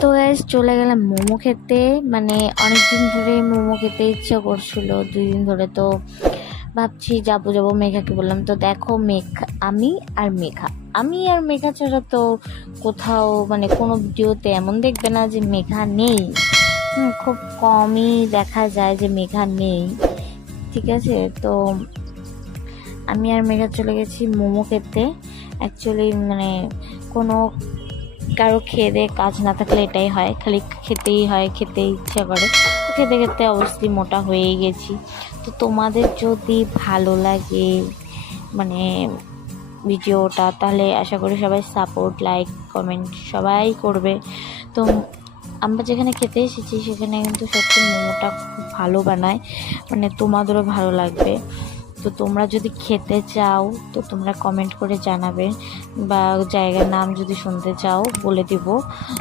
তো গাইস চলে গেলাম মোমো খেতে। মানে অনেক দিন ধরে মোমো খেতে ইচ্ছা করছিল, 2 দিন ধরে। তো ভাবছি যাবো যাবো, মেঘাকে বললাম। তো দেখো আমি আর মেঘা ছাড়া তো কোথাও মানে কোনো ভিডিওতে এমন দেখবে না যে মেঘা নেই। খুব কমই দেখা যায় যে মেঘা নেই। ঠিক আছে, তো আমি আর মেঘা চলে গেছি মোমো খেতে। অ্যাকচুয়ালি মানে কোনো কারো খেয়ে দেয়ে কাজ না থাকলে এটাই হয়, খালি খেতেই হয়, খেতে ইচ্ছা করে। তো খেতে খেতে অবশ্যই মোটা হয়েই গেছি। তো তোমাদের যদি ভালো লাগে মানে ভিডিওটা, তাহলে আশা করি সবাই সাপোর্ট, লাইক, কমেন্ট সবাই করবে। তো আমরা যেখানে খেতে এসেছি সেখানে কিন্তু সত্যি মোমোটা খুব ভালো বানায়, মানে তোমাদেরও ভালো লাগবে। তো তোমরা যদি খেতে চাও তো তোমরা কমেন্ট করে জানাবে, বা জায়গার নাম যদি শুনতে চাও বলে দিব।